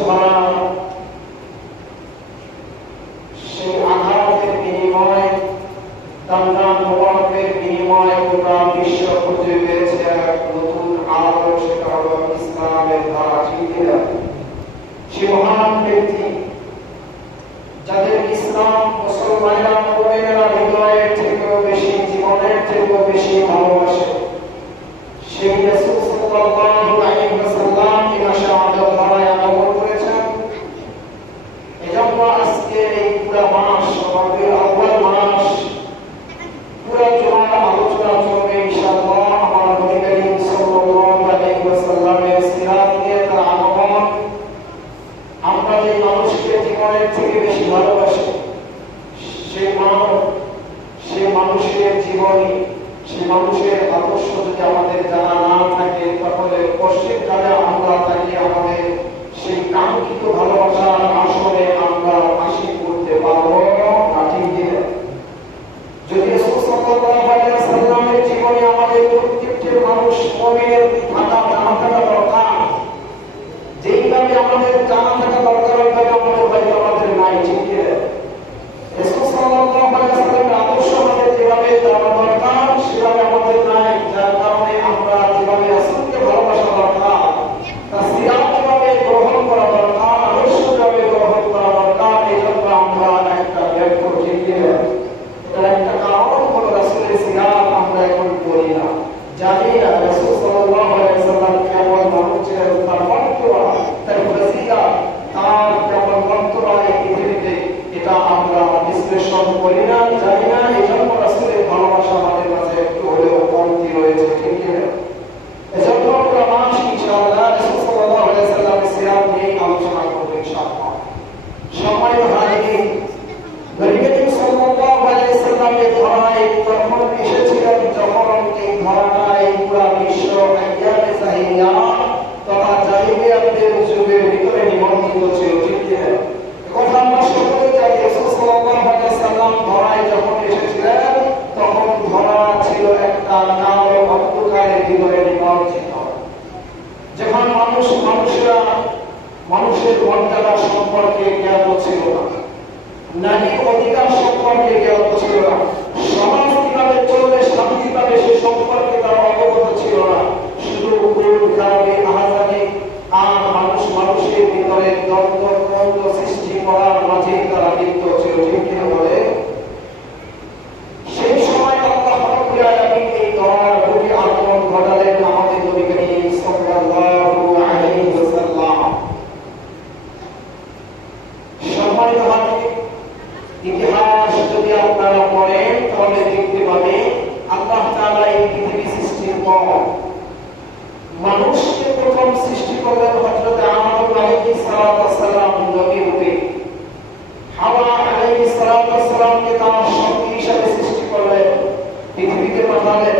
ঝরা সেই আঘাতের বিনিময়ে দান মোবারকের বিনিময়ে গোটা বিশ্ব খুঁজে পেয়েছে এক নতুন আলো, সেটা হলো ইসলামের ধারা। ঠিক কিনা? সে মহান ব্যক্তি যাদের ইসলাম মুসলমানেরা মুমিনেরা হৃদয়ের থেকেও বেশি, জীবনের থেকেও বেশি ভালোবাসে, সেই রাসূল সাল্লাল্লাহু আলাইহি ওয়াসাল্লাম এই শাহাদাত ধারায় আমল করেছেন। এজন্য আজকে এই পুরো মাস, রবিউল আউয়াল মাস, পুরো জুমার আলোচনা চলবে ইনশাআল্লাহ আমার নবী করিম সাল্লাল্লাহু আলাইহি ওয়াসাল্লামের সিরাত নিয়ে, তার আগমন। আমরা যে মানুষকে জীবনের থেকে বেশি ভালোবাসি, সেই মানুষের জীবনী, সেই মানুষের আদর্শ যদি আমাদের জানা না থাকে, তাহলে পশ্চিম কালে আমরা তাকে আমাদের সেই কাঙ্ক্ষিত ভালোবাসার আসরে আমরা হাসিল করতে পারবো না। ঠিক কিনা? যদি রাসূল সাল্লাল্লাহু আলাইহি ওয়াসাল্লামের জীবনে আমাদের প্রত্যেকটি মানুষ মুমিনের জানা থাকা দরকার, যেইভাবে আমাদের জানা থাকা দরকার ওইভাবে আমাদের নাই। ঠিক কিনা? রাসূল সাল্লাল্লাহু আলাইহি ওয়াসাল্লামের আদর্শ আমাদের যেভাবে জানা দরকার সেভাবে আমাদের নাই, যার কারণে আমরা যেভাবে রাসূলকে ভালোবাসা দরকার, তার সিরাত যেভাবে গ্রহণ করা দরকার, আদর্শ যেভাবে গ্রহণ করা দরকার, এই জন্য আমরা একটা ব্যর্থ। ঠিক কিনা? এটার একটা কারণ হলো রাসূলের সিরাত আমরা এখন করি না, জানি না। রাসূল সাল্লাল্লাহু আলাইহি ওয়াসাল্লাম কেমন মানুষ ছিলেন, তার বক্তব্য, তার ফজিলত, তার কেমন বক্তব্য এই পৃথিবীতে, এটা আমরা বিশ্লেষণ করি না, জানি না। এই জন্য রাসূলের ভালোবাসা আমাদের মাঝে একটু হলেও কমতি রয়েছে। ঠিক কিনা? এজন্য পুরো মাস ইনশাআল্লাহ রাসূল সাল্লাল্লাহু আলাইহি ওয়াসাল্লামের সিরাত নিয়ে আলোচনা করব ইনশাআল্লাহ। সম্মানিত হাজিরিন, নবী করিম সাল্লাল্লাহু আলাইহি ওয়াসাল্লামের ধারায় তখন এসেছিলেন যখন এই ধারায় পুরো বিশ্ব আইয়ামে জাহিলিয়া তথা জাহিলিয়াতের যুগের ভিতরে নিমজ্জিত ছিল। ঠিক কিনা? কথা আমরা সকলে জানি, রাসূল সাল্লাল্লাহু আলাইহি ওয়াসাল্লাম ধারায় যখন এসেছিলেন তখন ধরা ছিল একটা কালো অন্ধকারের ভিতরে নিমজ্জিত। যখন মানুষের মর্যাদা সম্পর্কে জ্ঞাত ছিল না, নারীর অধিকার সম্পর্কে জ্ঞাত ছিল না, সমাজ কিভাবে চলবে শান্তি পাবে সে সম্পর্কে তারা অবগত ছিল না। শুধু কারণে আহাজানি আর মানুষের ভিতরে দ্বন্দ্ব সৃষ্টি করার মাঝে তারা লিপ্ত ছিল। ঠিক কিনা বলে? সেই সময় আল্লাহ রাব্বুল আলামিন এই দরার প্রতি আগমন ঘটালেন আমাদের নবী করিম সাল্লাল্লাহু আলাইহি ওয়াসাল্লাম। সম্মানিত হাজির, ইতিহাস যদি আপনারা পড়েন তাহলে দেখতে পাবেন আল্লাহ তাআলা এই পৃথিবী সৃষ্টির পর মানুষকে প্রথম সৃষ্টি করলেন হযরত আদম আলাইহিস সালাম নবী রূপে, হাওয়া আলাইহিস সালামকে তার সঙ্গী হিসেবে সৃষ্টি করলেন, পৃথিবীতে পাঠালেন।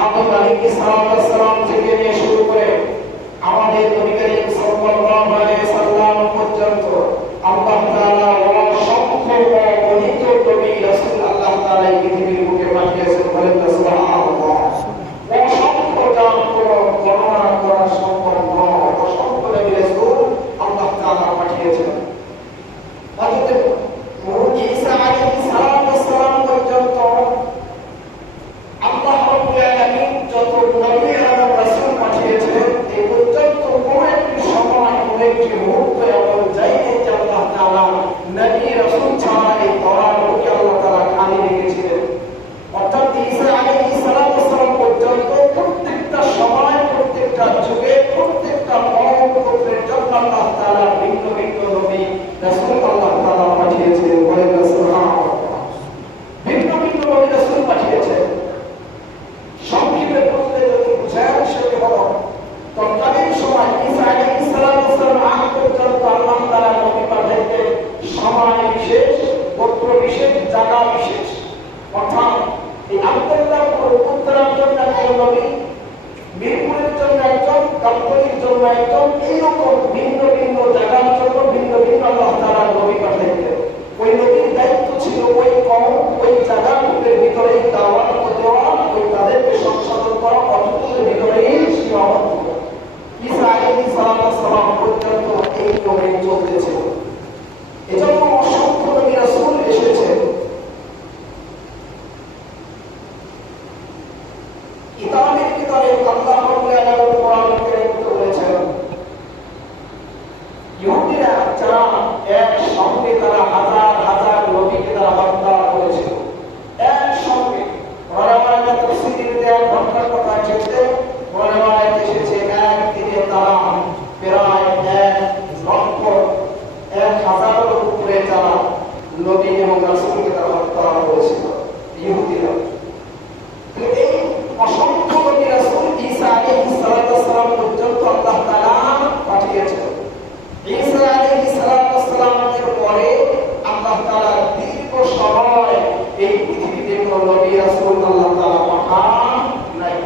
আদম আলাইহিস সালাম থেকে নিয়ে শুরু করে আমাদের নবী করিম সাল্লাল্লাহু আলাইহি ওয়াসাল্লাম পর্যন্ত আল্লাহ তাআলা অসংখ্য অগণিত নবী রাসূল আল্লাহ তাআলা এই পৃথিবীর বুকে পাঠিয়েছেন। বলেন সুবহানাল্লাহ। অসংখ্য যার কোনো গণনা করা সম্ভব নয়, অসংখ্য নবী রাসূল আল্লাহ তাআলা পাঠিয়েছেন। হযরত ঈসা আলাইহিস সালাম পর্যন্ত আল্লাহ রাব্বুল আলামিন যত নবী এবং রাসূল পাঠিয়েছেন, এই পর্যন্ত কোন একটি সময়, কোন একটি মুহূর্ত এমন যায়নি যে আল্লাহ তাআলা নবী রাসূল ছাড়া এই তওরাতকে আল্লাহ তাআলা খালি রেখেছিলেন। অর্থাৎ ঈসা আলাইহিস সালাম পর্যন্ত প্রত্যেকটা সময়, প্রত্যেকটা যুগে, প্রত্যেকটা কওমের জন্য আল্লাহ তাআলা ভিন্ন ভিন্ন নবী রাসূল আল্লাহ তাআলা পাঠিয়েছেন। বলেন সুবহানাল্লাহ। ভিন্ন ভিন্ন নবী রাসূল পাঠিয়েছেন। সংক্ষেপে বলতে যদি বুঝেন সেটা হলো তৎকালীন সময় ঈসা আলাইহিস সালাম আগ পর্যন্ত আল্লাহ তাআলা নবী পাঠাইতেন সময় বিশেষ, গোত্র বিশেষ, জায়গা বিশেষ। অর্থাৎ এই আব্দুল্লাহপুর উত্তরার জন্য একজন নবী, মিরপুরের জন্য একজন, গাবতলীর জন্য একজন, এইরকম ভিন্ন ভিন্ন জায়গার জন্য ভিন্ন ভিন্ন আল্লাহ তাআলা নবী পাঠাইতেন। ওই নবীর দায়িত্ব ছিল ওই কওম, ওই জায়গাগুলোর ভিতরেই দাওয়াত দেওয়া, ওই তাদেরকে সংশোধন করা, অতটুকুর ভিতরেই সীমাবদ্ধ। ঈসা আলাইহিস সালাম পর্যন্ত এই যদি 1 ঘন্টার কথা চিনতে মনে হয় এসেছে এক দিনে তারা প্রায় 1,00,000 উপরে যারা নবী এবং রাসূলকে তারা হত্যা করেছিল ইহুদিরা। এই অসংখ্য নবী রাসূল ঈসা আলাইহিস সালাম পর্যন্ত আল্লাহ তাআলা পাঠিয়েছেন। ঈসা আলাইহিস সালামের পরে আল্লাহ তাআলা দীর্ঘ সময় এই পৃথিবীতে কোন নবী রাসূল আল্লাহ তাআলা পাঠান নাই।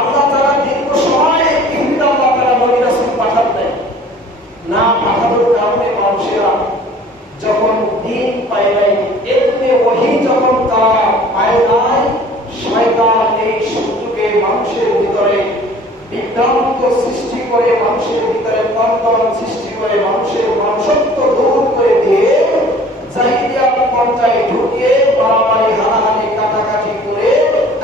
আল্লাহ তাআলা দীর্ঘ সময় এই পৃথিবীতে আল্লাহ তাআলা নবী রাসূল পাঠান নাই। না পাঠানোর কারণে মানুষেরা যখন দিন পায় নাই, এমনি ওহী যখন তারা পায় নাই, শয়তান এই সুযোগে মানুষের ভিতরে বিভ্রান্ত সৃষ্টি করে, মানুষের ভিতরে কন্দন সৃষ্টি করে, মানুষের মনুষ্যত্ব দূর করে দিয়ে জাহিলিয়াত পর্যায়ে ঢুকিয়ে মারামারি হানাহানি কাটাকাটি করে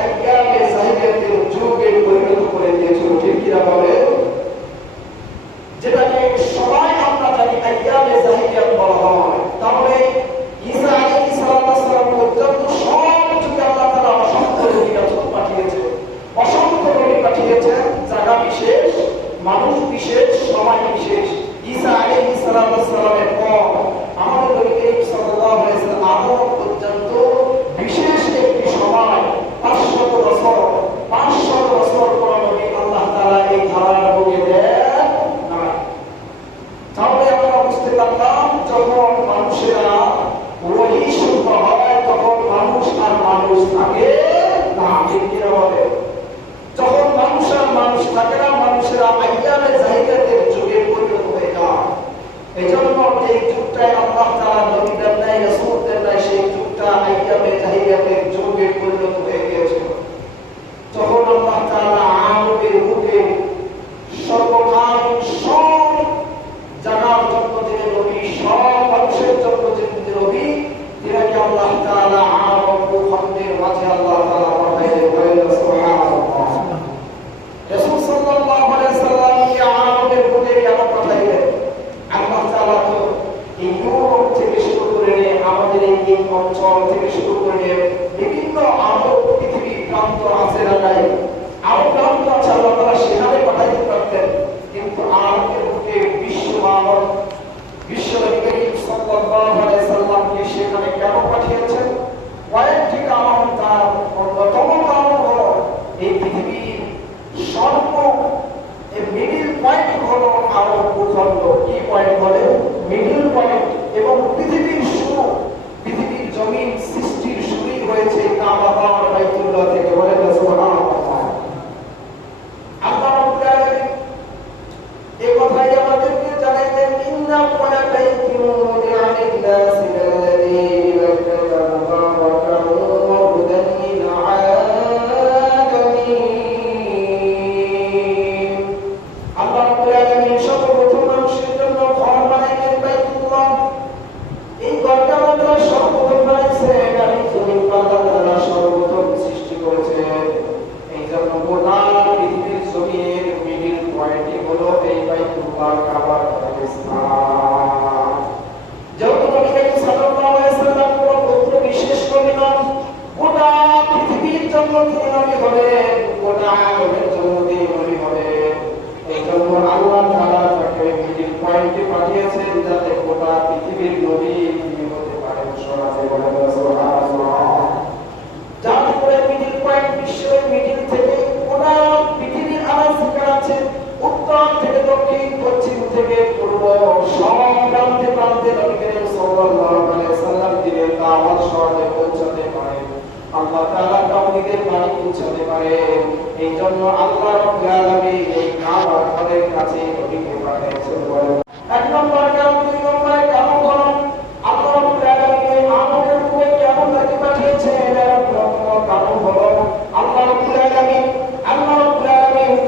আইয়ামে জাহিলিয়াতের যুগে পরিণত করে দিয়েছিল। ঠিক কিনা বলে? যেটাকে সবাই আমরা জানি আইয়ামে জাহিলিয়াত বলা হয়। তাহলে ঈসা আলাইহিস সালাম পর্যন্ত সব যুগে আল্লাহ তাআলা অসংখ্য নবী রাসূল পাঠিয়েছেন, অসংখ্য নবী পাঠিয়েছেন, জায়গা বিশেষ, মানুষ বিশেষ, সময় বিশেষ। ঈসা আলাইহিস সালামের পর আমাদের নবী করিম সাল্লাল্লাহু আলাইহি ওয়াসাল্লাম আগমন পর্যন্ত বিশেষ একটি সময় 500 বছর পর নবী আল্লাহ তাআলা এই ধারার বুকে দেন না। তাহলে আমরা বুঝতে পারলাম যখন মানুষেরা ওহী শুনতে হয় তখন মানুষ আর মানুষ থাকে না। ঠিক কিনা বলে? যখন মানুষ আর মানুষ থাকে না, মানুষেরা আইয়ামে জাহিলিয়াতের যুগে পরিণত হয়ে যায়। এই জন্য যে যুগটায় আল্লাহ তাআলা নবী দেন নাই, রাসূল দেন নাই, সেই যুগটা আইয়ামে জাহিলিয়াতের যুগে পরিণত হয়ে গিয়েছিল। যখন আল্লাহ তাআলা আরবের বুকে সর্বকাল সব জানার জন্য যে নবী, সব মানুষের জন্য যে নবী, যিনাকে আল্লাহ তাআলা আরব ভূখণ্ডের মাঝে আল্লাহ তাআলা পাঠাইলেন। সুবহানাল্লাহ। রাসূল সাল্লাল্লাহু আলাইহি সাল্লামকে আরবের বুকে কেন পাঠাইলেন? আল্লাহ তাআলা তো এই ইউরোপ থেকে শুরু করে আমাদের এই অঞ্চল থেকে শুরু করে বিভিন্ন আরব পৃথিবীর প্রান্ত আছে না নাই, আরব প্রান্ত আছে, আল্লাহ তাআলা সেখানে পাঠাইতে পারতেন। কিন্তু আরবের বুকে বিশ্বনবী করিম সাল্লাল্লাহু আলাইহি সাল্লামকে সেখানে কেন পাঠিয়েছেন? কয়েকটি কারণ। তার অন্যতম কারণ হলো এই পৃথিবীর মিডিল পয়েন্ট হলো আরব ভূখণ্ড। কি পয়েন্ট বলে? Middle point. এবং পৃথিবীর শুরু, পৃথিবীর জমিন সৃষ্টির শুরুই হয়েছে কাবা আর বাইতুল্লাহ থেকে। বলে সুবহানাল্লাহ। আল্লাহ রাব্বুল আলামিন এই কথাই আমাদেরকে জানাইলেন, ইন্না কুল্লা বাইতিন মুদিআ লিন-নাসি আল্লাযী বারাকা মুবারাকান ওয়া হুদান লিল আলামিন। আল্লাহ রাব্বুল আলামিন সর্বপ্রথম মানুষের জন্য ঘর বানাইলেন বাইতুল্লাহ। এই ঘরটা আল্লাহ সর্বপ্রথম বানাইছেন, আর এই জমিন আল্লাহ তাআলা সর্বপ্রথম সৃষ্টি করেছেন। এই জন্য গোটা পৃথিবীর জমিনের মিডিল পয়েন্টই হলো এই বাইতুল্লাহ, কাবার স্থান। যেহেতু নবী করিম সাল্লাল্লাহু আলাইহি সাল্লাম কোন গোত্র বিশেষ নবী নন, গোটা পৃথিবীর জন্য তিনি নবী হলেন, গোটা আরবের জন্য তিনি নবী হলেন। এই জন্য আল্লাহ তাআলা তাকে মিডিল পয়েন্টে পাঠিয়েছেন যাতে গোটা পৃথিবীর নবী তিনি হতে পারেন। সরাসরি বলেন সুবহানাল্লাহ। যাতে করে মিডিল পয়েন্ট, বিশ্বের মিডিল থেকে গোটা পৃথিবীর আনাচে আছে, উত্তর থেকে দক্ষিণ, পশ্চিম থেকে পূর্ব, সব প্রান্তে প্রান্তে নবী করিম সাল্লাল্লাহু আলাইহি সাল্লাম দিনের দাওয়াত সহজে পৌঁছাতে পারেন, আল্লাহ তাআলা তাওহীদের বাণী পৌঁছাতে পারেন। এই জন্য আল্লাহ রাব্বুল আলামিন এই কাবার ঘরের কাছে নবীকে পাঠিয়েছেন। বলেন এক নম্বর কারণ, দুই নম্বরে কারণ হলো আল্লাহ রাব্বুল আলামিন এই আমাদের উপরে কেমন তাকে পাঠিয়েছেন। এর প্রথম কারণ হলো আল্লাহ রাব্বুল আলামিন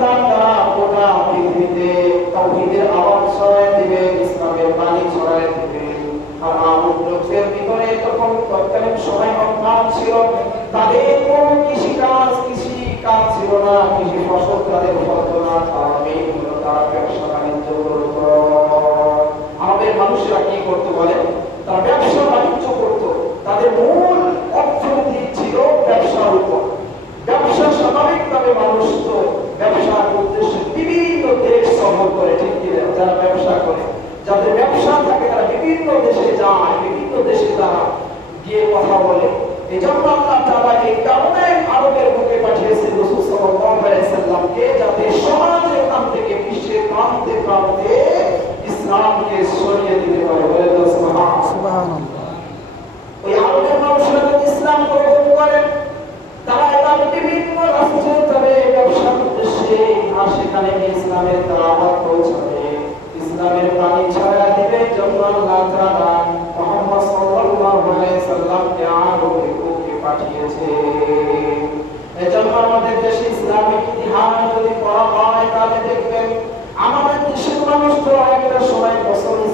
তার দ্বারা গোটা পৃথিবীতে তাওহীদের আওয়াজ ছড়ায় দিবেন, ইসলামের বাণী ছড়ায় দিবেন। আর আরব লোকদের ভিতরে তখন তৎকালীন সময় অভাব ছিল, তাদের কোনো কৃষি কাজ ছিল না, কৃষি ফসল তাদের হতো না, কারণে হলো তারা ব্যবসা বাণিজ্য করত। আমাদের মানুষেরা কি করতে বলে? তারা ব্যবসা বাণিজ্য করত। তাদের মূল অর্থনীতি ছিল ব্যবসার উপর।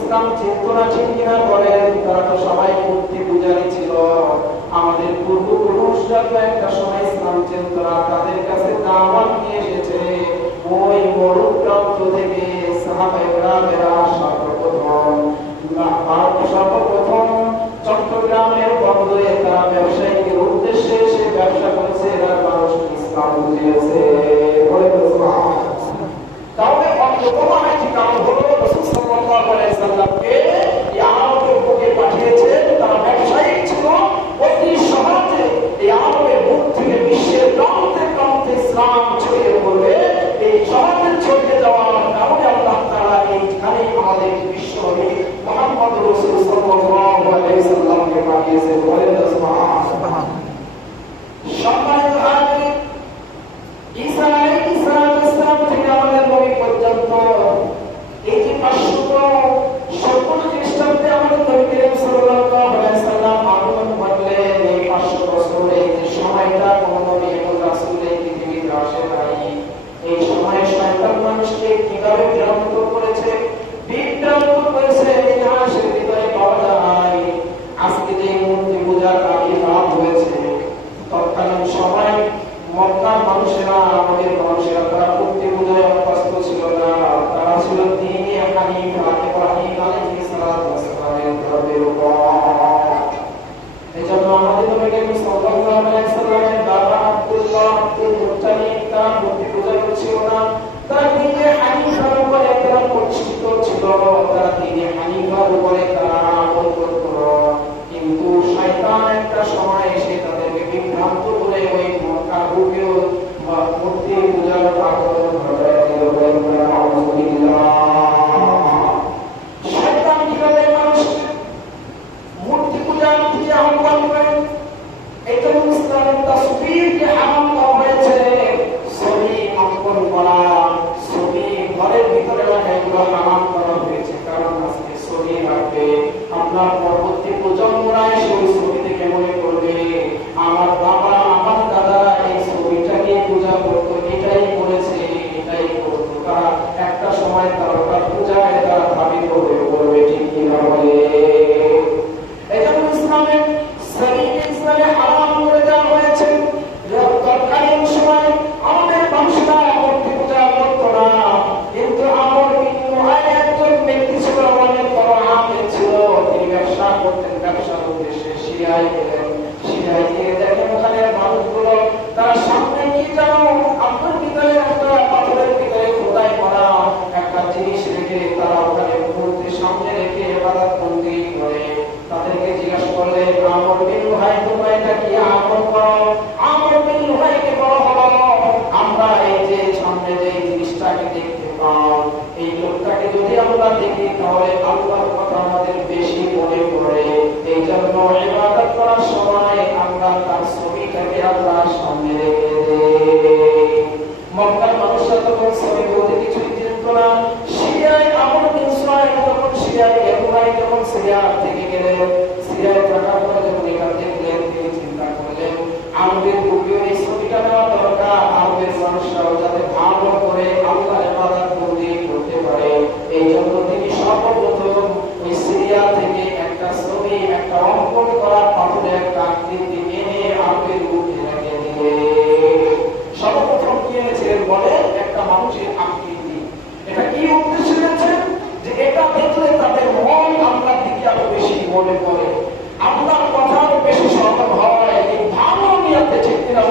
ইসলাম চেতনা চিন্তা করেন, তারা তো সবাই মূর্তি পূজারী ছিল। আমাদের পূর্বপুরুষরা তো একটা সময় ইসলাম চেতনা তাদের কাছে দাওয়াত নিয়ে এসেছে। ওই মরুর প্রান্ত থেকে সাহাবায়ে কেরামেরা সর্বপ্রথম চট্টগ্রামের বন্দরে তারা ব্যবসায়িকের উদ্দেশ্যে এসে ব্যবসা করেছে। এরা মানুষ ইসলাম বুঝিয়েছে। তাহলে অন্যতম একটি কারণ হলো রাসূল সাল্লাল্লাহু আলাইহি সাল্লামকে এই আরবের বুকে পাঠিয়েছেন। তারা ব্যবসায়ী ছিল। অতি সহজে এই আরবের বুক থেকে বিশ্বের প্রান্তে প্রান্তে ইসলাম ছড়িয়ে পড়বে। এই সহজে ছড়িয়ে যাওয়ার কারণে আল্লাহ তাআলা এইখানে আমাদের বিশ্বনবী মুহাম্মদ রাসূল সাল্লাল্লাহু আলাইহি সাল্লামকে পাঠিয়েছেন। বলেন সুবহানাল্লাহ। সম্মানিত হাজির, ঈসা আলাইহিস সালাম থেকে আমাদের নবী পর্যন্ত এই যে 570 খ্রিস্টাব্দে আমাদের নবী করিম সাল্লাল্লাহু আলাইহি সাল্লাম আগমন করলেন। এই 500 বছর এই যে সময়টা কোন নবী এবং রাসূল এই পৃথিবীতে আসে নাই। এই সময়ে শয়তান মানুষকে কিভাবে বিভ্রান্ত করেছে, বিভ্রান্ত করেছে, ইতিহাসের ভিতরে পাওয়া যায়। আজকে যে মূর্তি পূজার আবির্ভাব হয়েছে, তৎকালীন সময় মক্কার মানুষেরা, আমাদের মানুষেরা তারা মূর্তি পূজায় অভ্যস্ত ছিল না। তারা ছিল দ্বীনে হানিফা, ইব্রাহিম আলাইহিস সালামের ধর্মের উপর। এজন্য আমাদের নবী করিম সাল্লাল্লাহু আলাইহি সাল্লামের বাবা আব্দুল্লাহ আব্দুল মুত্তালিব তারা মূর্তি পূজা করছিল না। তারা দ্বীনে হানিফার উপরে তারা প্রতিষ্ঠিত ছিল। তারা দ্বীনে হানিফার উপরে তারা আমল করত। কিন্তু শয়তান একটা সময় এসে তাদেরকে বিভ্রান্ত করে ওই মক্কার বুকেও মূর্তি পূজার আগ্রহ ঘটায় দিল। শয়তান কিভাবে মানুষকে মূর্তি পূজার দিকে আহ্বান করে? এই জন্য ইসলামের তাসবিহকে হারাম করা হয়েছে। ছবি অঙ্কন করা, ছবি ঘরের ভিতরে রাখা, এগুলো হারাম করা হয়েছে। কারণ আজকে ছবি রাখবে, আপনার পরবর্তী প্রজন্মরা সেই ছবি থেকে মনে করবে আমার বাবা আমার দাদারা এই ছবিটাকে পূজা করতো, এটাই করেছে, এটাই করতো। তারা একটা সময় তারকা পূজায় তারা ধাবিত হয়ে পড়বে। ঠিক কিনা বলে? এই জন্য ইসলামের ছবিকে ইসলামে হারাম করে দেওয়া হয়েছে। তৎকালীন সময় আমাদের মানুষরা মূর্তি পূজা করতো না। কিন্তু আমর বিন লুহাই একজন ব্যক্তি ছিল, অনেক বড় আলেম ছিল। তিনি ব্যবসা করতেন, ব্যবসার উদ্দেশ্যে সিরিয়ায় গেলেন। সিরিয়ায় গিয়ে দেখেন ওখানে মানুষগুলো তারা সামনে কি জানো, আপনার ভিতরে একটা পাথরের ভিতরে খোদাই করা একটা জিনিস রেখে তারা ওখানে মূর্তির সামনে রেখে ইবাদত বন্দি করে। তাদেরকে জিজ্ঞাসা করলেন, আমর বিন লুহাই তোমরা এটা কি আমল করো? আমর বিন লুহাইকে বলা হলো, আমরা এই যে সামনে যে জিনিসটাকে দেখতে পাও, এই লোকটাকে যদি আমরা দেখি তাহলে আল্লাহর কথা আমাদের বেশি মনে পড়ে। এই জন্য ইবাদত করার সময় আমরা তার ছবিটাকে আমরা সামনে রেখে দেই। মক্কার মানুষরা তখন ছবি বলতে কিছুই চিনত না। সিরিয়ায় আমর বিন সুহাইল তখন সিরিয়ায় গেলেন। যখন সিরিয়া থেকে গেলেন, সিরিয়ায় থাকার পরে যখন এটা দেখলেন, তিনি চিন্তা করলেন আমাদের বুকেও এই ছবিটা নেওয়া দরকার। আমাদের মানুষরাও যাতে ভালো করে আল্লাহর ইবাদত বন্দি করতে পারে। এই জন্য তিনি সর্বপ্রথম ওই সিরিয়া থেকে একটা ছবি, একটা অঙ্কন করা পাথরের একটা আকৃতি এনে আমাদের বুকে রেখে দিলেন। সর্বপ্রথম কি এনেছিলেন বলে? একটা মানুষের আকৃতি। এটা কি উদ্দেশ্য এনেছেন? যে এটা দেখলে তাদের মন আল্লাহর দিকে আরো বেশি মনে পড়ে, আল্লাহর কথা আরো বেশি স্মরণ হয়। এই ভালো নিয়তে ঠিক কিনা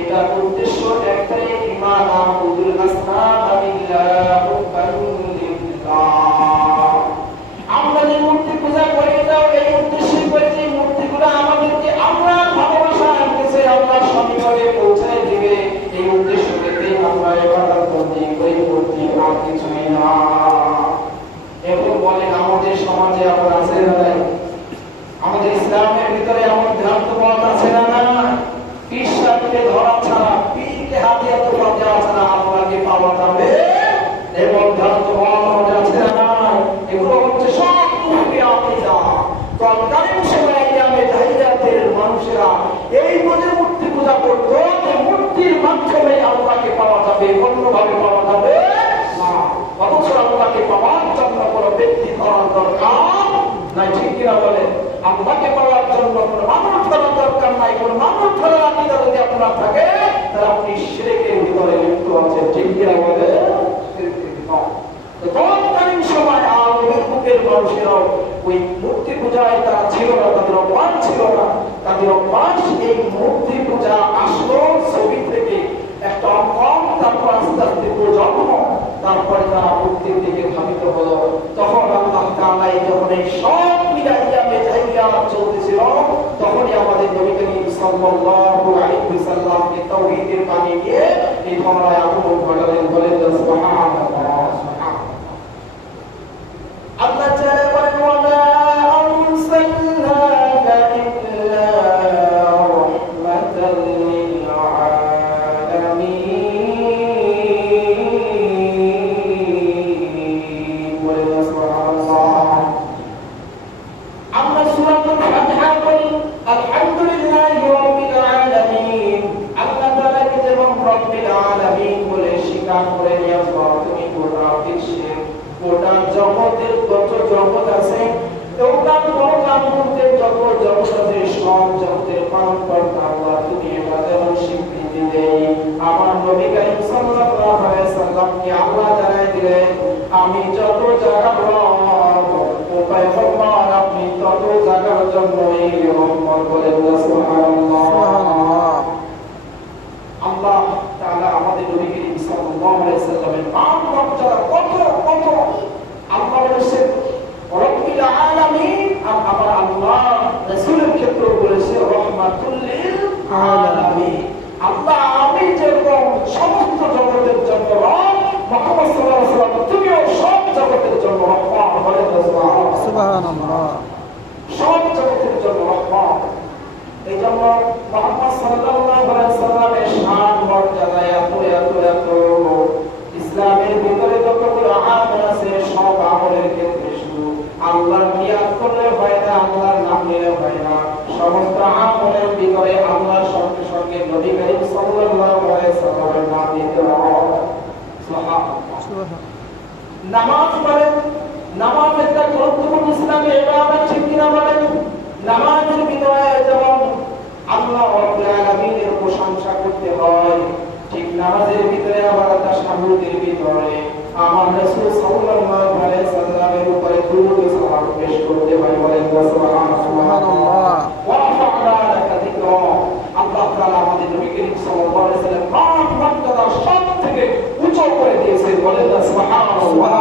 এটার উদ্দেশ্য একটাই, ঈমান আবুদুল আসনাম বিল্লাহ হুব্বান লিল্লাহ। আমরা যে মূর্তি পূজা করি এটাও এই উদ্দেশ্যে করি যে মূর্তিগুলো আমাদেরকে আমরা ভালোবাসার কাছে আল্লাহর সন্নিকটে পৌঁছায় দিবে, এই উদ্দেশ্য থেকে আমরা ইবাদত করি, ওই মূর্তি আর কিছুই না। এখন বলেন আমাদের সমাজে এখন আছে না নাই? আমাদের ইসলামের ভিতরে এমন ভ্রান্তমত আছে না না? পীরকে ধরা ছাড়া, পীরকে হাতিয়ার তোলা দেওয়া ছাড়া আল্লাহকে পাওয়া যাবে এমন ভ্রান্তমত আমাদের আছে না না? এগুলো হচ্ছে সব কুফরি আকীদা। তৎকালীন সময়ে ইয়ামে জাহিলিয়াতের মানুষেরা এই বলে মূর্তি পূজা করত যে মূর্তির মাধ্যমে আল্লাহকে পাওয়া যাবে, অন্যভাবে পাওয়া যাবে না। অথচ আল্লাহকে পাওয়ার জন্য কোনো ব্যক্তি ধরার দরকার নাই, ঠিক কিনা বলে? আল্লাহকে পাওয়ার জন্য কোনো মানুষ ধরার দরকার নাই। কোনো মানুষ ধরার আকীদা যদি আপনার থাকে তাহলে আপনি শিরকের ভিতরে লিপ্ত আছেন, ঠিক কিনা বলে? তৎকালীন সময় আরবের বুকের মানুষেরাও ওই মূর্তি পূজায় তারা ছিল না, তাদের অভ্যাস ছিল না। তাদের অভ্যাস এই মূর্তি পূজা আসলো ছবি থেকে একটা অঙ্কন, তারপর আস্তে আস্তে প্রজন্ম, তারপরে তারা মূর্তির দিকে ধাবিত হলো। তখন আল্লাহ তাআলা যখন এই সব মিলাইয়া বেজাইয়া চলতেছিল, তখনই আমাদের নবী করিম সাল্লাল্লাহু আলাইহি ওয়াসাল্লামকে তাওহীদের বাণী দিয়ে এই ধরনের আগমন ঘটালেন। বলেন সুবহানাল্লাহ। আল্লাহ তাআলা বলেন ওয়া মা আরসালনাকা ইল্লা রাহমাতাল লিল আলামিন। বলেন সুবহানাল্লাহ। আমরা সূরাতুল ফাতিহা পড়ি আলহামদুলিল্লাহি রাব্বিল আলামিন। আল্লাহ তাআলাকে যেমন রাব্বিল আলামিন বলে স্বীকার করে নিয়েছো, তুমি গোটা বিশ্বের গোটা জগতের যত জগৎ আছে, ওটা পরকালের যত জগৎ আছে, সব জগতের পালনকর্তা আল্লাহ, তুমি এটা যেমন স্বীকৃতি দেই। আমার নবী করিম সাল্লাল্লাহু আলাইহি সাল্লামকে আল্লাহ জানাই দিলেন, আমি যত জায়গা রব ও পয়গম্বর, আপনি তত জায়গার জন্য এই রহমত। বলেন সুবহানাল্লাহ। আল্লাহ তাআলা আমাদের নবী করিম সাল্লাল্লাহু আলাইহি সাল্লামের মান মর্যাদা কত কত। আল্লাহ বলেছেন রব্বিল আলামিন, আর আবার আল্লাহ রাসূলের ক্ষেত্রে বলেছে রাহমাতুল লিল আলামিন। আল্লাহ আমি যেরকম সমস্ত জগতের জন্য রব, মুহাম্মদ সাল্লাল্লাহু আলাইহি ওয়াসাল্লাম তুমিও সব জগতের জন্য রহমত। বলেন সুবহানাল্লাহ। সব জগতের জন্য রহমত। এই জন্য মুহাম্মদ সাল্লাল্লাহু আলাইহি ওয়াসাল্লামের শান মর্যাদা এত এত এত। ইসলামের ভিতরে যতগুলো আমল আছে সব আমলের ক্ষেত্রে শুধু আল্লাহর নিয়াত করলে হয় না, আল্লাহর নাম নিলে হয় না। সমস্ত আমলের ভিতরে আল্লাহর সঙ্গে সঙ্গে নবী করিম সাল্লাল্লাহু আলাইহি ওয়াসাল্লামের নাম নিতে হবে। সুবহানাল্লাহ। নামাজ পড়েন, নামাজ একটা গুরুত্বপূর্ণ ইসলামের ইবাদত, ঠিক কিনা বলেন? নামাজের ভিতরে যেমন আল্লাহ রাব্বুল আলামিনের প্রশংসা করতে হয়, ঠিক নামাজের ভিতরে আবার তাশাহুদের ভিতরে আমার রাসূল সাল্লাল্লাহু আলাইহি সাল্লামের উপরে দুরূদ ও সালাম পেশ করতে হয়। বলেন সুবহানাল্লাহ। ওয়া রাফা'না লাকা যিকরা। আল্লাহ তাআলা আমাদের নবী করিম সাল্লাল্লাহু আলাইহি সাল্লাম মান মর্যাদা সব থেকে উঁচু করে দিয়েছেন। বলেন সুবহানাল্লাহ।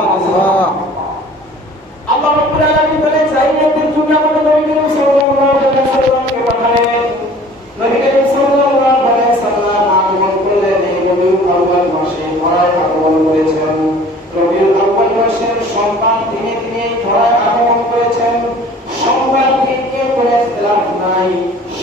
আল্লাহ রাব্বুল আলামিন বলেন জাহিলিয়াতের যুগে আমাদের নবী করিম সাল্লাল্লাহু আলাইহি সাল্লামকে পাঠালেন। নবী করিম সাল্লাল্লাহু আলাইহি সাল্লাম আগমন করলেন এই রবিউল আউয়াল মাসে, ধরায় আগমন করেছেন। রবিউল আউয়াল মাসের সংবাদ দিনে দিনে ধরায় আগমন করেছেন। সংবাদ দিয়ে করে ইখতিলাফ নাই।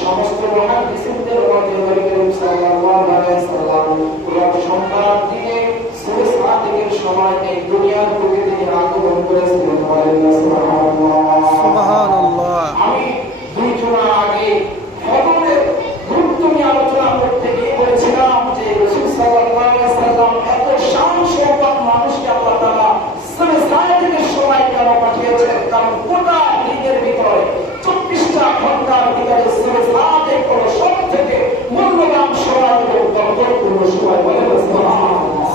সমস্ত মুহাদ্দিসিনদের মতে নবী করিম সাল্লাল্লাহু আলাইহি সাল্লাম পুরো সংবাদ দিয়ে সূরা সাদিকের সময় এই দুনিয়ার বুকে তিনি আগমন করেছিলেন। বলেন সুবহানাল্লাহ। সুবহানাল্লাহ। আমি দুই জোড়া আগে ফজরের গুরুত্ব নিয়ে আলোচনা করতে গিয়ে বলেছিলাম যে রাসূল সাল্লাল্লাহু আলাইহি সাল্লাম এত শান সম্পন্ন মানুষকে আল্লাহ তাআলা সূরা সাদিকের সময় কেন পাঠিয়েছেন? কারণ গোটা দিনের ভিতরে 24টা ঘন্টার ভিতরে সূরা সাদিক হলো সবথেকে মূল্যবান সময় এবং বরকতপূর্ণ সময়। বলেন সুবহানাল্লাহ।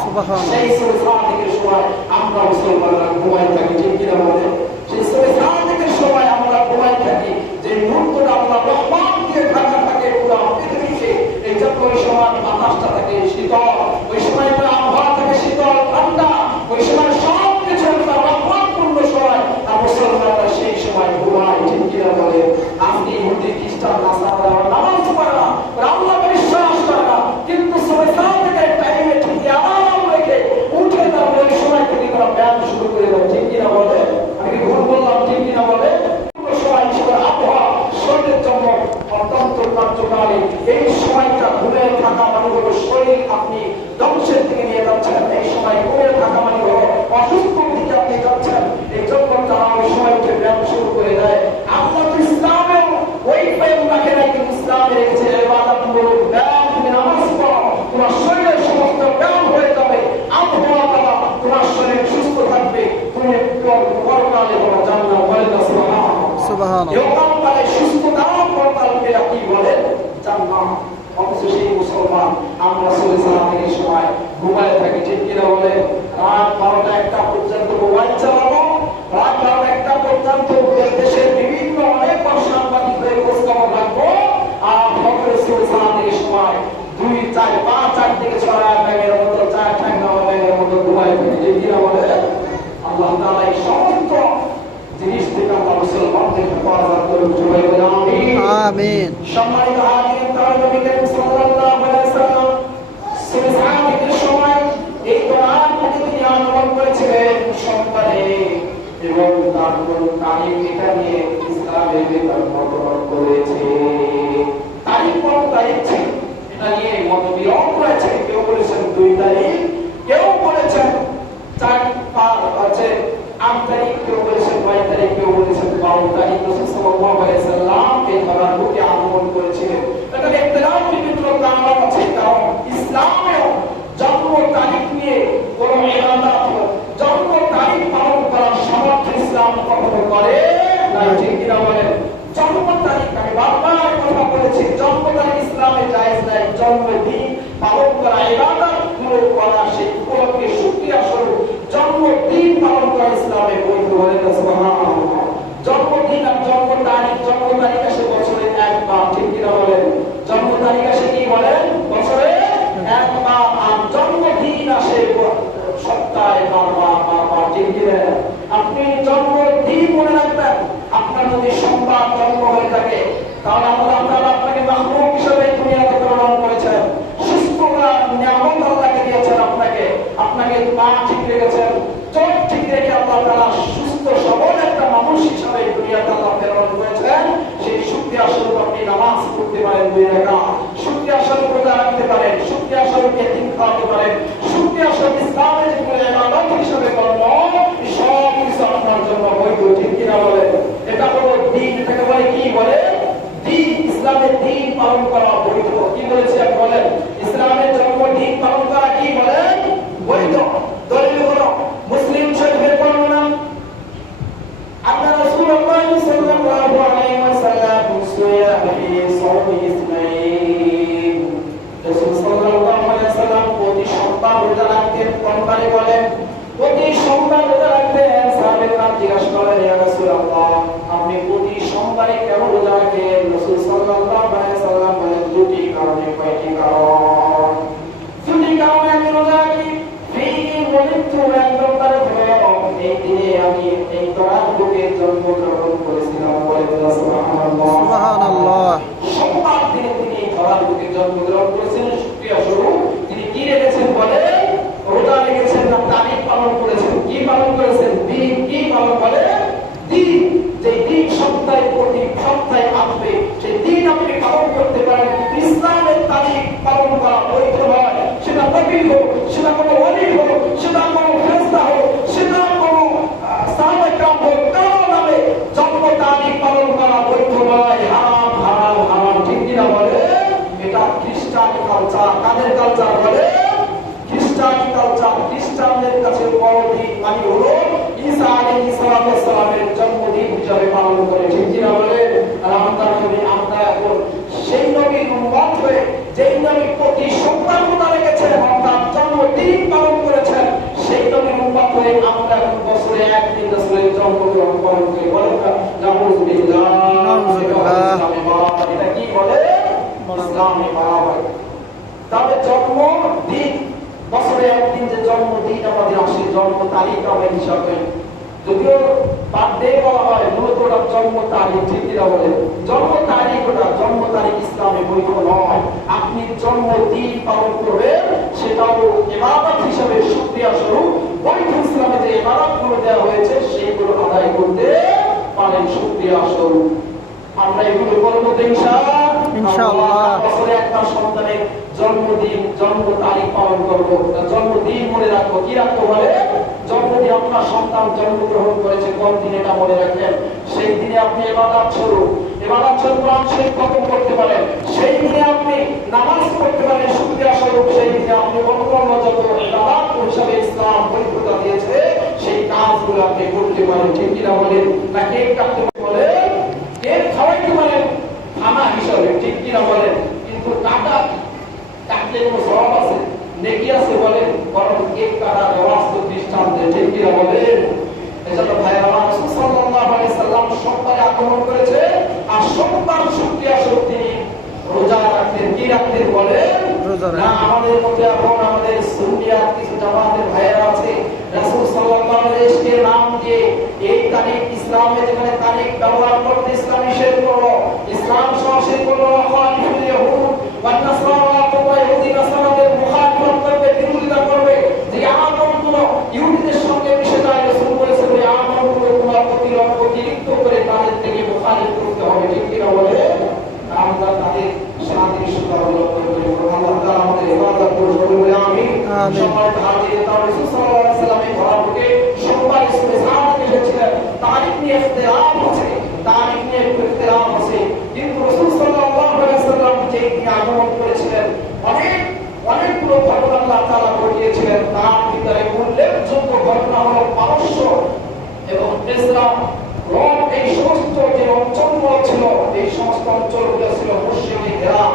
সেই সূরা সাদিকের সময় আমরা মুসলমানরা ঘুমাই থাকি, ঠিক কিনা বলেন? সেই সূরা সাদিকের সময় আমরা ঘুমাই থাকি, যে মুহূর্তটা আল্লাহ রহমত দিয়ে ঢাকা থাকে পুরো পৃথিবীতে, এই এই জন্য ওই সময় বাতাসটা থাকে শীতল, ওই সময় আবহাওয়া থাকে শীতল ঠান্ডা, ওই সময় সব কিছু একটা রহমতপূর্ণ সময়। আর মুসলমানরা সেই সময় ঘুমায়, ঠিক কিনা বলে? আপনি ইহুদি খ্রিস্টান নাসারা নামাজ পড়ে না, আল্লাহকে বিশ্বাস করে না, কিন্তু সুবহান থেকে টাইমে ঠিক আরাম রেখে উঠে তারপরে ওই সময় থেকে তারা ব্যায়াম শুরু করে দেয়, ঠিক কিনা বলে? আমি কি ভুল বললাম? ঠিক কিনা বলে? সময় হিসেবে আবহাওয়া শরীরের জন্য অত্যন্ত কার্যকারী। এই সময়টা ঘুরে থাকা মানে হলো শরীর আপনি ধ্বংসের দিকে নিয়ে যাচ্ছেন, এই সময় ঘুরে থাকা মানে হলো অসুস্থ দিকে আপনি যাচ্ছেন। এই জন্য তারা ওই সময় উঠে ব্যায়াম শুরু করে দেয়। আল্লাহ তো ইসলামেও ওই ব্যায়াম রাখে নাই, কিন্তু ইসলামে রেখেছে ইবাদতমূলক ব্যায়াম। তুমি নামাজ পড়ো, তোমার শরীরের সমস্ত ব্যায়াম হয়ে যাবে, আবহাওয়া দ্বারা তোমার শরীর সুস্থ থাকবে, তুমি পরকালে বড় জান্নাত বলে না সুবহানাল্লাহ। সুবহানাল্লাহ। সুস্থ দাও পরকালে কি বলে? জান্নাত। অথচ সেই মুসলমান আমরা চলে যাওয়ার সময় ঘুমায় থাকি, ঠিক কিনা বলে? রাত 12টা 1টা পর্যন্ত মোবাইল চালাবো, রাত 12টা 1টা পর্যন্ত দেশের বিভিন্ন অনেক সাংবাদিক হয়ে খোঁজ খবর রাখবো, আর ফজরের চলে যাওয়ার সময় 2 4 5 8 থেকে 6 ব্যাগের মতো 4 ঠ্যাঙ্গা ব্যাগের মতো ঘুমায় থাকি, ঠিক কিনা বলে? আল্লাহ তাআলা এই সমস্ত জিনিস থেকে আমরা মুসলমানদের হেফাজত করুন, সবাই বলে আমিন। আমিন। সম্মানিত হাজিরিন, তাআলা নবী করিম সাল্লাল্লাহু আলাইহি ওয়াসাল্লাম সুবহানাল্লাহর সময় এই কোরআন থেকে তিনি আমল করেছিলেন সম্মানে, এবং তার কোন তারিখ এটা নিয়ে ইসলামের ভেতর মতভেদ করেছে। তারিখ কোন তারিখ ছিল এটা নিয়ে মতবিরোধ রয়েছে। কেউ বলেছেন 2 তারিখ, কেউ বলেছেন 4 8 তারিখ, কেউ বলেছেন 9 তারিখ, কেউ বলেছেন 12 তারিখ। রাসূল সাল্লাল্লাহু আলাইহি ওয়াসাল্লাম এই তারাহুকে আগমন করেছিলেন। এটা ইখতিলাফ বিভিন্ন কারণ আছে, কারণ ইসলামেও জন্ম তারিখ নিয়ে কোন ইবাদত, জন্ম তারিখ পালন করার সামর্থ্য ইসলাম কখনো করে না, ঠিক কিনা বলেন? জন্ম তারিখ আমি বারবার কথা বলেছি, জন্ম তারিখ ইসলামে জায়েজ নাই। জন্মদিন পালন করা, ইবাদত গুলো করা, সেই উপলক্ষে শুকরিয়া স্বরূপ জন্মদিন পালন করা ইসলামে বৈধ, বলে না সুবহানাল্লাহ। জন্মদিন আর জন্ম তারিখ আসে বছরে একবার, ঠিক কিনা বলেন? জন্ম তারিখ আসে কি বলেন? বছরে একবার, আর জন্মদিন আসে সপ্তাহে বারবার, ঠিক কিনা? আপনি জন্মদিন মনে রাখবেন। আপনার যদি সোমবার জন্ম হয়ে থাকে, তাহলে আল্লাহ তাআলা আপনাকে মাহবুব হিসেবে দুনিয়াতে প্রেরণ করেছেন, সুস্থতা নিয়ামত আল্লাহকে দিয়েছেন, আপনাকে পা ঠিক রেখেছেন, চোখ ঠিক রেখে আল্লাহ তাআলা সুস্থ সবল একটা মানুষ হিসেবে দুনিয়াতে আল্লাহ প্রেরণ করেছেন। সেই শুকরিয়া স্বরূপ আপনি নামাজ পড়তে পারেন 2 রাকাত, শুকরিয়া স্বরূপ রোজা রাখতে পারেন, শুকরিয়া স্বরূপ ইয়াতীম খাওয়াতে পারেন, শুকরিয়া স্বরূপ ইসলামের যেগুলো ইবাদত হিসেবে গণ্য, সব কিছু আপনার জন্য বৈধ, ঠিক কিনা বলেন? এটা হলো দ্বীন। এটাকে বলে কি বলে? দ্বীন। ইসলামের দ্বীন পালন করা বৈধ। কি বলেছি আপনি বলেন? ইসলামের জন্মদিন পালন করা কি বলেন? বৈধ। দলিল হলো মুসলিম শরীফের বর্ণনা, আপনার রাসূলুল্লাহ সাল্লাল্লাহু আলাইহি ওয়াসাল্লাম সুয়া ফি সাওমি ইসমাঈল, রাসূল সাল্লাল্লাহু আলাইহি ওয়াসাল্লাম প্রতি সোমবার রোজা রাখতেন। কোনবারে বলেন? প্রতি সোমবার রোজা রাখতেন। সাহাবারা জিজ্ঞাসা করলেন, ইয়া রাসূলুল্লাহ, আপনি প্রতি সোমবারে কেন রোজা রাখেন? রাসূল সাল্লাল্লাহু আলাইহি ওয়াসাল্লাম বলেন, 2টি কারণে। কয়টি কারণ? 2টি কারণে আমি রোজা রাখি। এই দিনে আমি এই তারাহুকে জন্মগ্রহণ করেছিলাম, বলে সুবহানাল্লাহ। সোমবার দিনে তিনি তারাহুকে জন্মগ্রহণ করেছিলেন, শুকরিয়া স্বরূপ তিনি কি রেখেছেন বলে? রোজা রেখেছেন, না তারিখ পালন করেছেন? কি পালন করেছেন? দিন। কি পালন বলে? দিন। যে দিন সপ্তাহে প্রতি সপ্তাহে আসবে, সেই দিন আপনি পালন করতে পারেন। ইসলামের তারিখ পালন করা বৈধ হয়, সেটা নবী হোক, সেটা কোনো ওলি হোক, সেটা কোনো ফেরেশতা হোক, সেটা কোনো সাহাবা کرام হোক, কারো নামে জন্ম তারিখ পালন করা বৈধ নয়, হারাম হারাম হারাম, ঠিক কিনা বলে? এটা খ্রিস্টান কালচার। কাদের কালচার বলে? খ্রিস্টানি কালচার। খ্রিস্টানদের কাছে বড় দিন মানে হলো ঈসা আলাইহিস সালামের জন্মদিন হিসাবে পালন করে, ঠিক কিনা বলে? আর আমরা এখন সেই নবীর উম্মত হয়ে, যেই নবী প্রতি সোমবার রোজা রেখেছেন, অর্থাৎ জন্মদিন পালন করেছেন, সেই নবীর উম্মত হয়ে আমরা এখন বছরে একদিন রাসূলের জন্মগ্রহণ পালন করি। বলেন না নাউযুবিল্লাহ। এটা কি বলে? ইসলামে বাড়াবাড়ি। তাহলে জন্মদিন, বছরে একদিন যে জন্মদিন আমাদের আসে, জন্ম তারিখ আমরা হিসাব করি, যদিও বার্থডে বলা হয়, মূলত ওটা জন্ম তারিখ। ঠিক কিনা বলে? জন্ম তারিখ, ওটা জন্ম তারিখ ইসলামে বৈধ নয়। আপনি জন্মদিন পালন করবেন, সেটাও ইবাদত হিসাবে শুকরিয়া স্বরূপ বৈধ ইসলামে যে ইবাদতগুলো দেওয়া হয়েছে সেইগুলো আদায় করতে পারেন শুকরিয়া স্বরূপ। আমরা এগুলো করবো তো ইনশাআল্লাহ। বছরে একটা সন্তানের জন্মদিন, জন্ম তারিখ পালন করবো, জন্মদিন মনে রাখবো। কি রাখবো বলে? জন্মদিন আপনার সন্তান জন্মগ্রহণ করেছে কোন দিন, এটা মনে রাখেন। সেই দিনে আপনি ইবাদত স্বরূপ কোরআন শরীফ খতম করতে পারেন, সেই দিনে আপনি নামাজ পড়তে পারেন শুকরিয়া স্বরূপ, সেই দিনে আপনি অন্যান্য যত ইবাদত হিসাবে ইসলাম বৈধতা দিয়েছে সেই কাজগুলো আপনি করতে পারেন। ঠিক কিনা বলেন? না কেক কাটতে বলে, কেক খাওয়াইতে পারেন খানা হিসাবে। ঠিক কিনা বলেন? কিন্তু কাটলে কোনো সওয়াব আছে, নেকি আছে বলেন? বরং কেক কাটা বাস্তব দৃষ্টান্তে। ঠিক কিনা বলেন? এজন্য ভাইরা, রাসূল সাল্লাল্লাহু আলাইহি সাল্লাম সোমবারে আগমন করেছে, আর সোমবার শুকরিয়া স্বরূপ তিনি রোজা রাখতেন। কি রাখতেন বলে? না আমাদের মধ্যে এখন আমাদের সুন্নিয়াত কিছু জামাতের ভাইরা আছে, রাসূল সাল্লাল্লাহু আলাইহি ওয়াসাল্লামের নাম দিয়ে এই তারিখ ইসলামে যেখানে তারিখ ব্যবহার করতে ইসলাম নিষেধ করলো, ইসলাম সরাসরি করলো খালিফুল ইয়াহুদ ওয়ান নাসারা, তোমরা ইহুদি নাসারাদের মুখালিফত করবে, বিরোধিতা করবে। যে আমলগুলো ইহুদিদের সঙ্গে মিশে যায়, রাসূল বলেছেন এই আমলগুলো তোমরা অতিরিক্ত করে তাদের থেকে মুখালিফ করতে হবে। ঠিক কিনা বলে? আমরা তাদের শান্তির সুতা অবলম্বন করি। আল্লাহ তাআলা আমাদের হেফাজত করুন, বলে আমিন। সম্মানিত হাজির, রাসূল সাল্লাল্লাহু আলাইহি ওয়াসাল্লামের ঘোড়া থেকে সোমবার ইসমে সাআদ এসেছিলেন। তারিখ নিয়ে ইখতিলাফ আছে, তারিখ নিয়ে ইখতিলাফ আছে, কিন্তু রাসূল সাল্লাল্লাহু আলাইহি ওয়াসাল্লাম যে দিনে আগমন করেছিলেন অনেকগুলো ঘটনা আল্লাহ তাআলা ঘটিয়েছিলেন। তার ভিতরে উল্লেখযোগ্য ঘটনা হলো পারস্য এবং ইসলাম রোম, এই সমস্ত যে অঞ্চলগুলো ছিল, এই সমস্ত অঞ্চলগুলো ছিল মুশরিকে ঘেরা,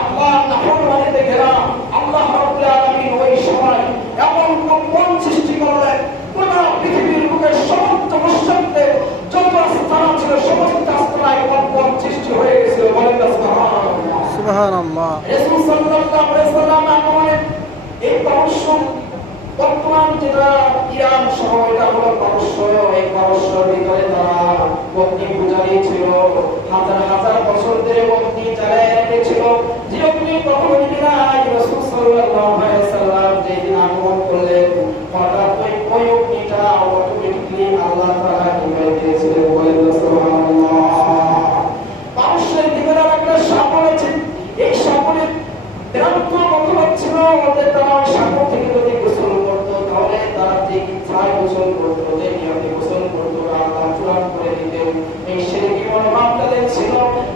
আল্লাহ নাফরমানিতে ঘেরা। আল্লাহ রাব্বুল আলামিন ওই সময় এমন কম্পন সৃষ্টি করলেন, গোটা পৃথিবীর বুকে সমস্ত মুশরিকদের যত স্থান ছিল সমস্ত স্থানে কম্পন সৃষ্টি হয়ে গেছিল। বলেন সুবহানাল্লাহ, সুবহানাল্লাহ। রাসূল সাল্লাল্লাহু আলাইহি ওয়াসাল্লাম আমাদের এই পারস্য, বর্তমান যেটা ইরান সহ, এটা হলো পারস্য। এই পারস্যের ভিতরে তারা অগ্নি পূজারী ছিল, হাজার হাজার বছর ধরে অগ্নি জ্বালায় রেখেছিল। যে অগ্নি কখনো নাই, রাসূল সাল্লাল্লাহু আলাইহি ওয়াসাল্লাম যেদিন আগমন করলেন, হঠাৎ ওই অগ্নিটা অটোমেটিক্যালি আল্লাহ তাআলা নিভিয়ে দিয়েছিলেন। বলেন সুবহানাল্লাহ। পারস্যের ভিতরে একটা সাগর আছে, এই সাগরের দ্রান্ত মতলব ছিল ওদের, তারা সাগর থেকে যদি গোসল করতো তাহলে তারা যে ইচ্ছায় গোসল করতো, যে নিয়মে গোসল করতো, আল্লাহ পূরণ করে দিতেন। এই শিরকি মনোভাব তাদের ছিল।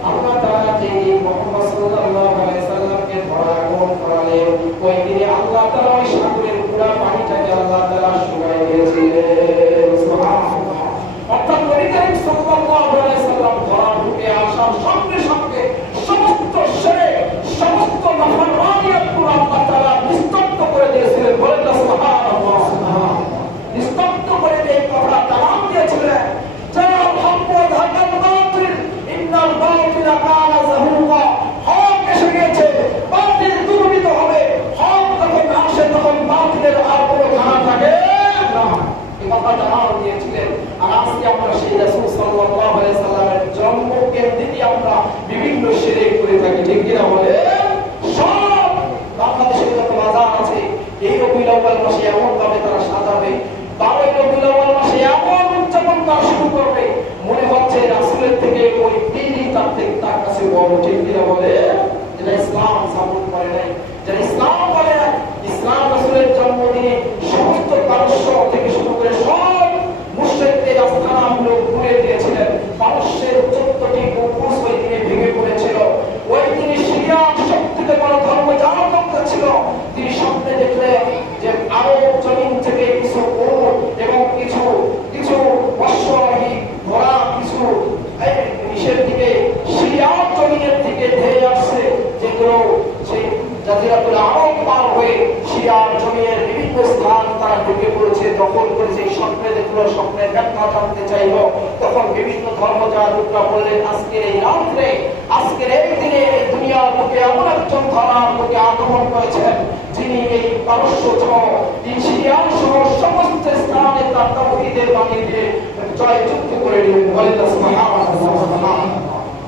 আল্লাহ তাআলা যে মুহাম্মদ সাল্লাল্লাহু আলাইহি সাল্লামকে ধরা আগমন করালেন, ওই দিনে আল্লাহ তাআলা ওই সাগরের পুরো পানিটাকে আল্লাহ তাআলা শুকায় দিয়েছিলেন। সুবহানাল্লাহ। অর্থাৎ নবী করিম সাল্লাল্লাহু আলাইহি সাল্লাম ধরা ঢুকে আসার সঙ্গে সঙ্গে সমস্ত শিরক, সমস্ত নাফরমানিয়াতগুলো আল্লাহ তাআলা নিস্তব্ধ করে দিয়েছিলেন। বলেন না সুবহানাল্লাহ। নিস্তব্ধ করে দিয়ে কথা তালাম দিয়েছিলেন, জাল হক ওয়া যাহাকাল বাতিল ইন্নাল বাতিলা কানা যাহুকা। হক এসে গেছে, বাতিল দূরীভূত হবে। হক যখন আসে তখন বাতিলের আর কোনো ধারা থাকে না। এই কথা তালাম দিয়েছিলেন। আর আজকে আমরা সেই রাসূল সাল্লাল্লাহু আলাইহি সাল্লামের জন্মকেন্দ্রিক আমরা বিভিন্ন শিরক করে থাকি। ঠিক কিনা বলে? সব বাংলাদেশের যত বাজার আছে, এই রবিউল আউয়াল মাসে এমন ভাবে তারা সাজাবে, 12 রবিউল আউয়াল মাসে এমন উদযাপন করা শুরু করবে, মনে হচ্ছে রাসূলের থেকে ওই দিনই তার কাছে বড়। ঠিক কিনা বলে? যেটা ইসলাম সাপোর্ট করে নাই, যেটা ইসলাম বলে না। ইসলাম রাসূলের জন্মদিনে সমস্ত পারস্য থেকে শুরু করে সব মুশরিকদের আস্থানাগুলো ঘুরে দিয়েছিলেন। পারস্যের 14টি গম্বুজ ওই দিনে ভেঙে পড়েছিল। ওই দিনে সিরিয়া সবথেকে বড় ধর্ম যার মধ্যে ছিল, তিনি স্বপ্নে দেখলেন যে আরব জমিন থেকে কিছু উট এবং কিছু অশ্বারোহী ঘোড়া কিছু নিচের দিকে সিরিয়ার জমিনের দিকে ধেয়ে আসছে, যেগুলো সেই জাজিরাতুল আরব পার হয়ে সিরিয়ার জমিনের বিভিন্ন স্থান তারা ঢুকে পড়েছে, দখল করেছে। এই স্বপ্নে দেখলো, স্বপ্নের ব্যাখ্যা জানতে চাইলো, তখন বিভিন্ন ধর্মযাজকরা বললেন আজকের এই রাত্রে, আজকের এই দিনে দুনিয়ার বুকে এমন একজন ধরার বুকে আগমন করেছেন যিনি এই পারস্য সহ ইসিয়ান সহ সমস্ত স্থানে তার তাওহীদের বাণী দিয়ে জয়যুক্ত করে দিলেন। বলেন সুবহানাল্লাহ।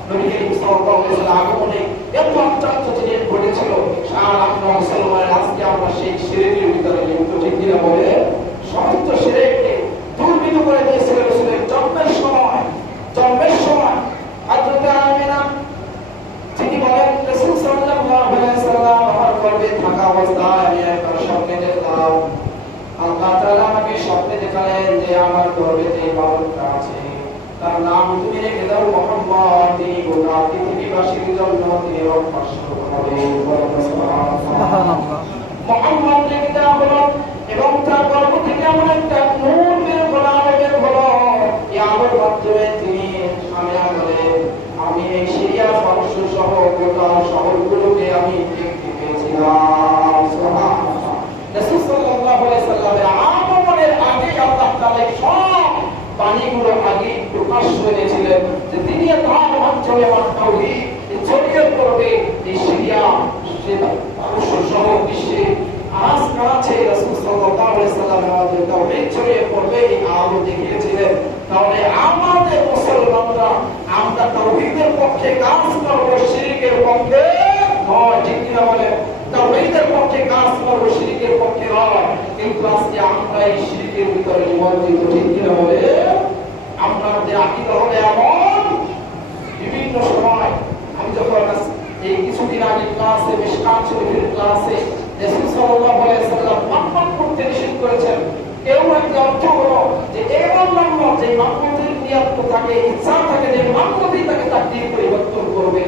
নবী করিম সাল্লাল্লাহু আলাইহি ওয়াসাল্লাম আগমনে এত আশ্চর্য জিনিস ঘটেছিল। আর আপনারা মুসলমানের আজকে আমরা সেই শিরকের ভিতরে লিপ্ত, ঠিক কিনা বলে? সমস্ত শিরককে দুর্বৃত্ত করে দিয়েছিল রাসূলের জন্মের সময়। হযরত আমিনা তিনি বলেন রাসূল সাল্লাল্লাহু আলাইহি ওয়াসাল্লাম আমার গর্ভে থাকা অবস্থায় আমি একবার স্বপ্নে দেখলাম, আল্লাহ তাআলা আমাকে স্বপ্নে দেখালেন যে আমার গর্ভে যে বালকটা আছে তার নাম তুমি রেখে দাও মুহাম্মদ, তিনি গোটা পৃথিবীবাসীর জন্য তিনি রক্ষা স্বরূপ হবে। সুবহানাল্লাহ। মুহাম্মদ রেখে দেওয়া হলো এবং তার গর্ভ থেকে এমন একটা নূর বের হলো, আলো বের হলো। এই আলোর মাধ্যমে তিনি সামনে বলেন আমি এই সিরিয়া পারস্য সহ গোটা শহরগুলোকে আমি দেখতে পেয়েছিলাম। সুবহানাল্লাহ। রাসূল সাল্লাল্লাহু আলাইহি সাল্লামের আগমনের আগে আল্লাহ তাআলা সব বাণীগুলো আগে প্রকাশ করেছিলেন যে তিনি তার অঞ্চলে তাওহীদ ছড়িয়ে পড়বে। এই সিরিয়া পারস্য সহ বিশ্বে আজ কাছে রাসূল সাল্লাল্লাহু আলাইহি সাল্লাম আমাদের তাওহীদ ছড়িয়ে পড়বে এই আলো দেখিয়েছিলেন। তাহলে আমাদের মুসলমানরা আমরা তাওহীদের পক্ষে কাজ করব, শিরকের পক্ষে নয়, ঠিক কিনা বলে? তাওহীদের পক্ষে কাজ করব, শিরকের পক্ষে নয়। কিন্তু আজকে আমরা এই শিরকের ভিতরে নিমজ্জিত, ঠিক কিনা বলে? আমাদের আকীদা হলো এমন, বিভিন্ন সময় আমি যখন এই কিছুদিন আগে ক্লাসে মিশকাত শরীফের ক্লাসে রাসূল সাল্লাল্লাহু আলাইহি সাল্লাম মাহমুদ করতে নিষেধ করেছেন। কেউ একটা অর্থ হলো যে এমন মাহমুদ যে মাহমুদের নিয়ত থাকে, ইচ্ছা থাকে যে মাহমুদই তাকে তাকদীর পরিবর্তন করবে।